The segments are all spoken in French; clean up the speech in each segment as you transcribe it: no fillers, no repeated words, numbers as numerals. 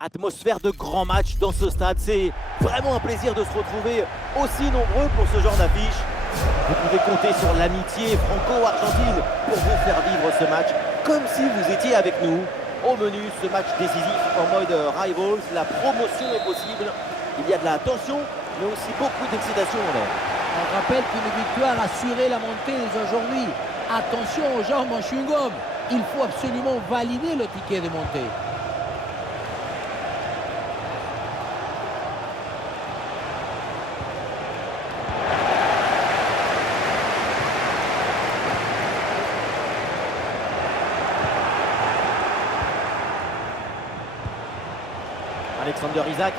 Atmosphère de grand match dans ce stade, c'est vraiment un plaisir de se retrouver aussi nombreux pour ce genre d'affiche. Vous pouvez compter sur l'amitié franco-argentine pour vous faire vivre ce match comme si vous étiez avec nous. Au menu, ce match décisif en mode Rivals, la promotion est possible. Il y a de la tension, mais aussi beaucoup d'excitation en l'air. On rappelle qu'une victoire assurait la montée dès aujourd'hui. Attention aux jambes en chewing-gum. Il faut absolument valider le ticket de montée. Alexander Isak.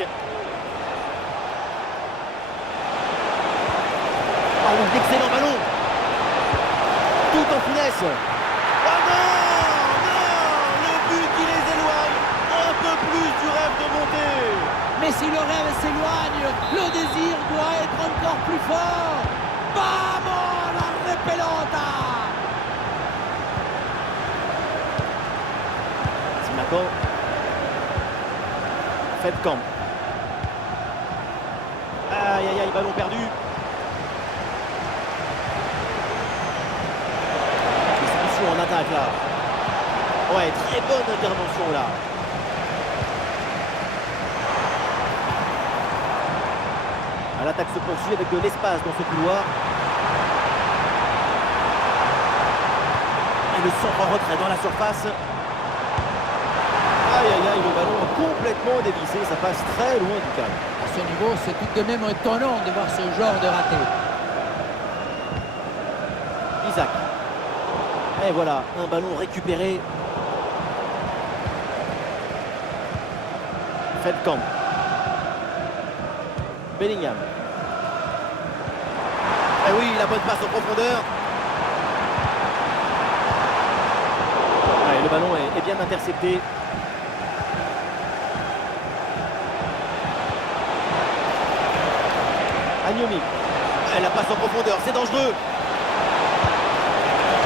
Oh, un excellent ballon. Tout en finesse. Oh non, non, le but qui les éloigne un peu plus du rêve de monter. Mais si le rêve s'éloigne, le désir doit être encore plus fort. Vamos, la repelota. Simaco. Feldkamp. Aïe aïe aïe, ballon perdu. Distribution en attaque là. Ouais, très bonne intervention là. L'attaque se poursuit avec de l'espace dans ce couloir. Et le centre en retrait dans la surface. Aïe aïe aïe, le ballon est complètement dévissé, ça passe très loin du calme. À ce niveau, c'est tout de même étonnant de voir ce genre de raté. Isak. Et voilà, un ballon récupéré. Feldkamp. Bellingham. Et oui, la bonne passe en profondeur. Ouais, le ballon est bien intercepté. Agnomi. La passe en profondeur, c'est dangereux.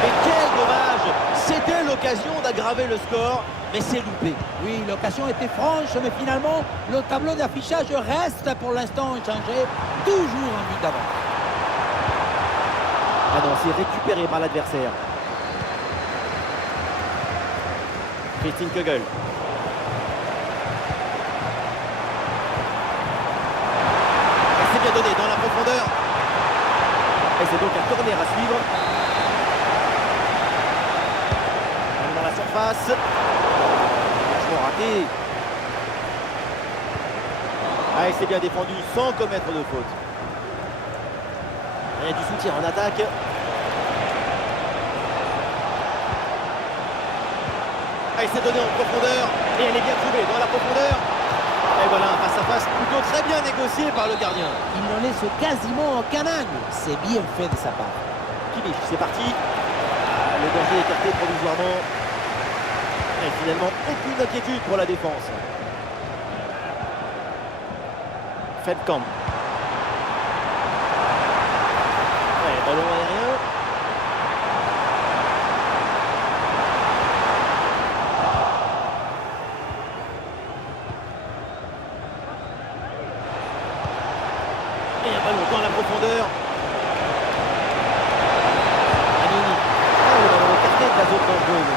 Mais quel dommage. C'était l'occasion d'aggraver le score, mais c'est loupé. Oui, l'occasion était franche, mais finalement, le tableau d'affichage reste pour l'instant inchangé. Toujours en but d'avant. Ah non, c'est récupéré par l'adversaire. Christine Kugel. Bien donné dans la profondeur. Et c'est donc un corner à suivre. Dans la surface. Franchement raté. Ah, et c'est bien défendu sans commettre de faute. Et du soutien en attaque. Ah, et c'est donné en profondeur. Et elle est bien trouvée dans la profondeur. Et voilà un face-à-face plutôt très bien négocié par le gardien. Il le laisse quasiment en canane. C'est bien fait de sa part. Kimmich, c'est parti. Le danger écarté provisoirement. Et finalement, aucune inquiétude pour la défense. Feldkamp. Ouais, ballon aérien. Et un ballon dans la profondeur. Agnoni. Oh, le ballon écarté de la zone dangereuse.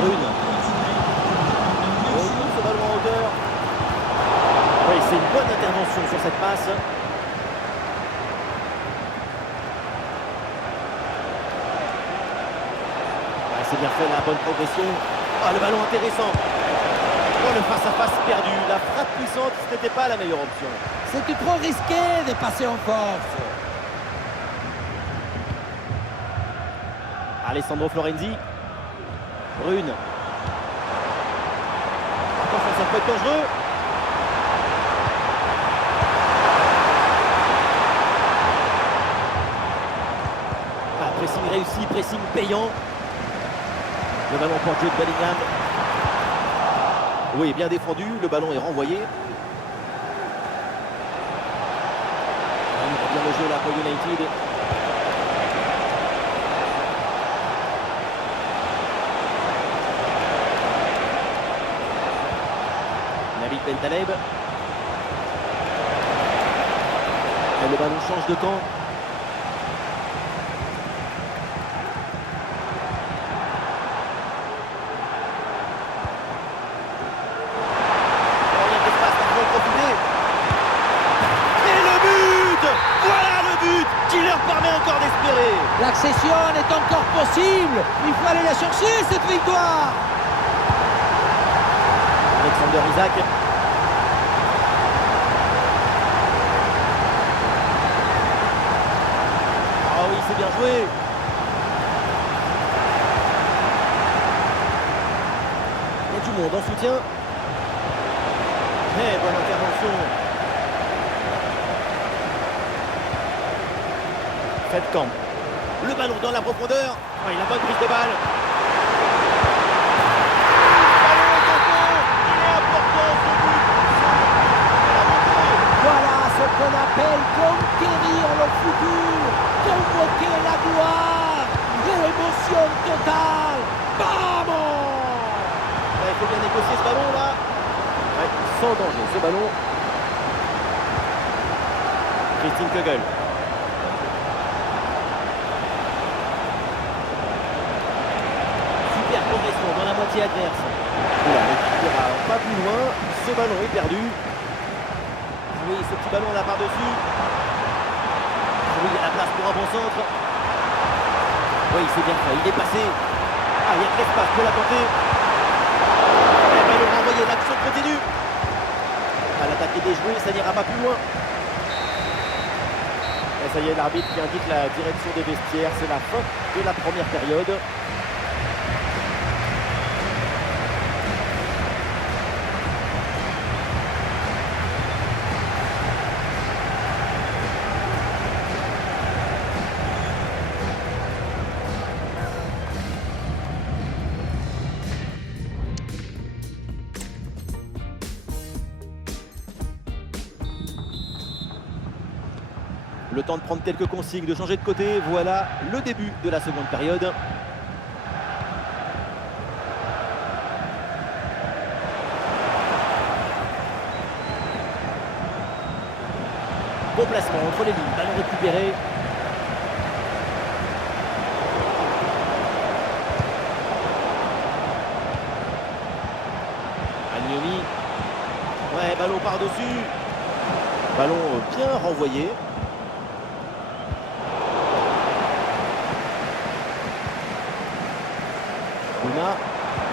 Brune. Oh, ce ballon en hauteur. Oui, c'est une bonne intervention sur cette passe. Ouais, c'est bien fait, la bonne progression. Ah, le ballon intéressant. Oh, le face-à-face perdu. La frappe puissante, ce n'était pas la meilleure option. C'était trop risqué de passer en force. Alessandro Florenzi. Brune. Attention, ça peut être dangereux. Ah, pressing réussi, pressing payant. Le ballon pour Jude Bellingham. Oui, bien défendu. Le ballon est renvoyé. Il va bien le jeu là pour United. Nabil Bentaleb. Et le ballon change de camp. Qui leur permet encore d'espérer. L'accession est encore possible. Il faut aller la chercher, cette victoire. Alexander Isak. Ah oui, c'est bien joué. Il y a du monde en soutien. Mais bonne intervention. Camp. Le ballon dans la profondeur. Oh, il a bonne prise de balle. Le ballon est en fond. Il est important ce but. Voilà ce qu'on appelle conquérir le futur, convoquer la gloire, l'émotion totale. Vamos! Il faut bien négocier ce ballon là. Ouais, sans danger ce ballon. Christine Kegel. Progression dans la moitié adverse. Voilà, mais qui ira pas plus loin. Ce ballon est perdu. Oui, ce petit ballon là par-dessus. Oui, il y a la place pour un bon centre. Oui, c'est bien fait. Il est passé. Ah, il y a de l'espace pour la tenter. Le ballon renvoyé. L'action continue. Ah, l'attaque est déjouée. Ça n'ira pas plus loin. Et ça y est, l'arbitre qui indique la direction des vestiaires. C'est la fin de la première période. Le temps de prendre quelques consignes, de changer de côté. Voilà le début de la seconde période. Bon placement entre les lignes, ballon récupéré. Agnomi. Ouais, ballon par-dessus. Ballon bien renvoyé.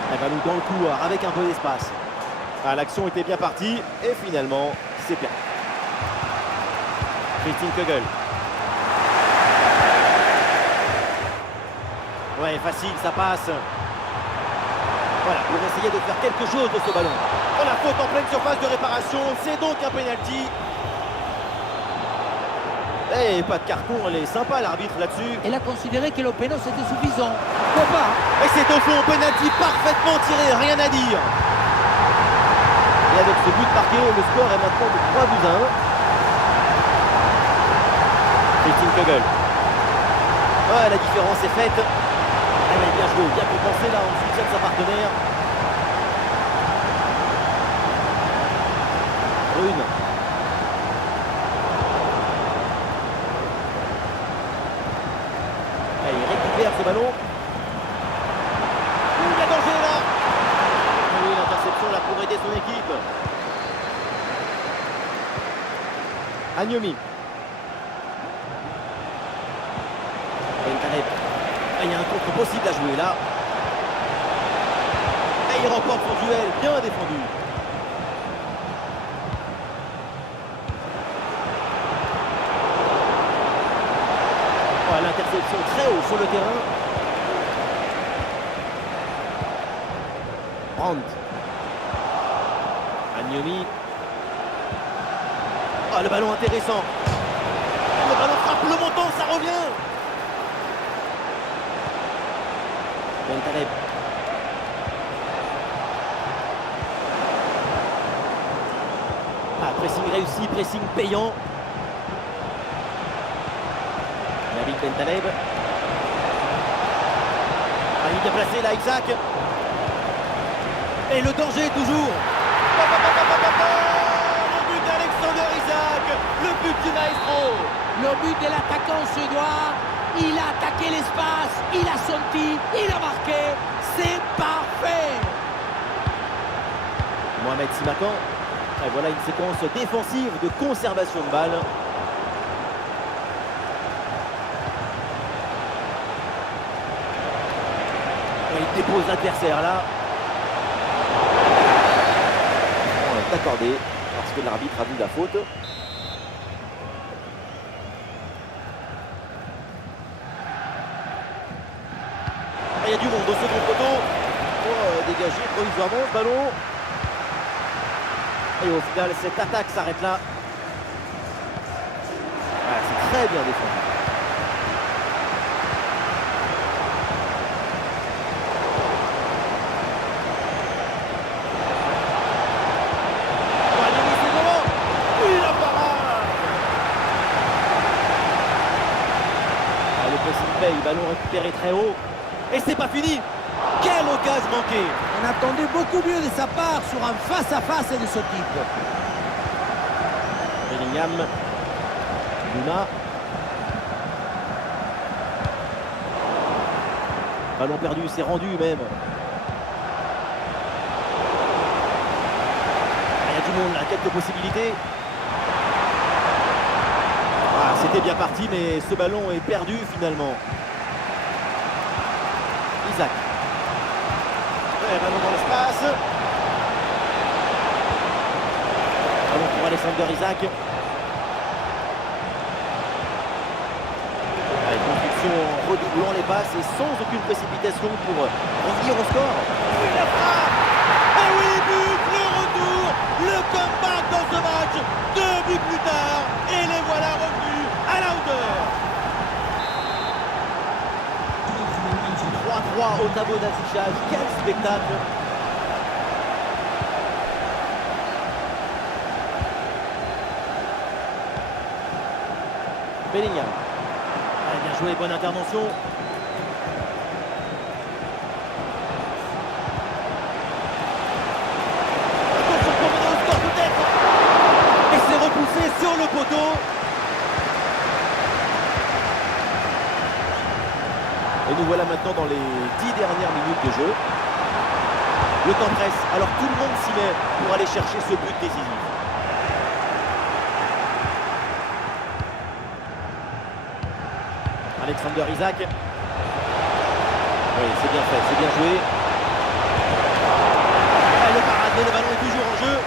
Un ballon dans le couloir avec un peu d'espace. Ah, l'action était bien partie et finalement c'est perdu. Christine Kegel. Ouais, facile, ça passe. Voilà, pour essayer de faire quelque chose de ce ballon. Oh, la faute en pleine surface de réparation, c'est donc un penalty. Eh, pas de carton, elle est sympa l'arbitre là-dessus. Elle a considéré que le péno c'était suffisant. Pourquoi pas? Et c'est au fond, penalty parfaitement tiré, rien à dire. Et avec ce but marqué, le score est maintenant de 3-1. Christine Kegel. Ouais, la différence est faite. Elle est bien jouée, bien compensée là en soutien de sa partenaire. Brune. Il récupère ce ballon. Il y a danger là. Oui, l'interception là pour aider son équipe. Agnomi. Bentaleb. Il y a un contre possible à jouer là. Et il remporte son duel, bien défendu. L'interception très haut sur le terrain. Brandt. Agnomi. Ah, le ballon intéressant. Le ballon frappe le montant, ça revient. Bentaleb. Ah, pressing réussi, pressing payant. Nabil Bentaleb. Ah, il est bien placé là, Isaac. Et le danger toujours. Le but d'Alexander Isaac. Le but du maestro. Le but de l'attaquant suédois. Il a attaqué l'espace, il a senti, il a marqué. C'est parfait. Mohamed Simakan. Et voilà une séquence défensive de conservation de balle. Et il dépose l'adversaire là. On est accordé parce que l'arbitre a vu la faute. Il y a du monde au second poteau pour dégager provisoirement ce ballon. Et au final, cette attaque s'arrête là. Ah, c'est très bien défendu. Oui, la parade. Ah, le pressing paye, ballon récupéré très haut. Et c'est pas fini. Quelle occasion manquée. On attendait beaucoup mieux de sa part sur un face-à-face de ce type. Bellingham. Luna. Ballon perdu, c'est rendu même. Il y a du monde là, quelques possibilités. Ah, c'était bien parti, mais ce ballon est perdu finalement. Isaac. Et ballon dans l'espace. Ballon pour Alexander Isaac. Allez, construction en redoublant les passes et sans aucune précipitation pour revenir au score. Oui, la frappe. Et oui, but, le retour, le comeback dans ce match. 2 buts plus tard et les voilà revenus à la hauteur. 3-3 au tableau d'affichage, quel spectacle! Bellingham. Allez, bien joué, bonne intervention. Attention pour mener au score peut-être. Et c'est repoussé sur le poteau. Et nous voilà maintenant dans les 10 dernières minutes de jeu. Le temps presse, alors tout le monde s'y met pour aller chercher ce but décisif. Alexander Isaac. Oui, c'est bien fait, c'est bien joué. Et le parade, mais le ballon est toujours en jeu.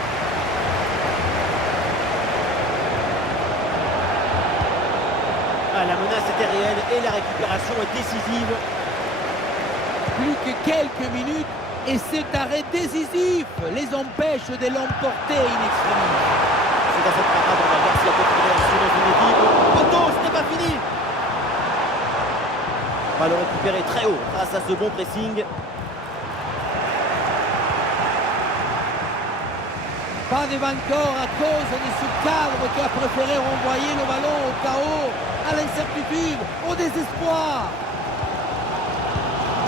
Ah, la menace était réelle et la récupération est décisive. Plus que quelques minutes et cet arrêt décisif les empêche de l'emporter in extremis. C'est dans cette parade, on va voir s'il y a d'autres réactions dans une équipe. Poteau, ce n'est pas fini. Ballon récupéré très haut grâce à ce bon pressing. Pas de vainqueur à cause de ce cadre qui a préféré renvoyer le ballon au chaos, à l'incertitude, au désespoir.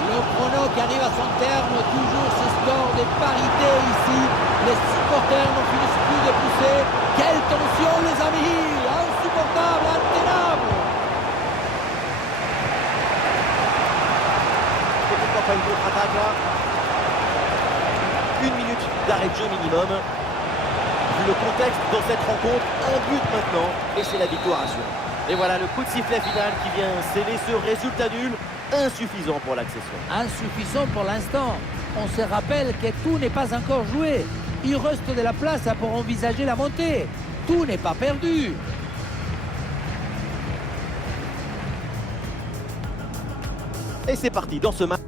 Le chrono qui arrive à son terme, toujours ce score de parité ici. Les supporters n'en finissent plus de pousser. Quelle tension les amis, insupportable, intenable. Et pourquoi pas une contre-attaque là? 1 minute d'arrêt de jeu minimum. Vu le contexte dans cette rencontre, un but maintenant et c'est la victoire assurée. Et voilà le coup de sifflet final qui vient sceller ce résultat nul, insuffisant pour l'accession. Insuffisant pour l'instant. On se rappelle que tout n'est pas encore joué. Il reste de la place pour envisager la montée. Tout n'est pas perdu. Et c'est parti dans ce match.